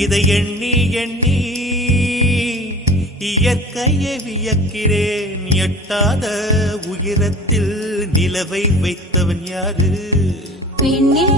இதை எண்ணி எண்ணி இயற்கையை வியக்கிறேன். எட்டாத உயரத்தில் நிலவை வைத்தவன் யாரு? பெண்ணே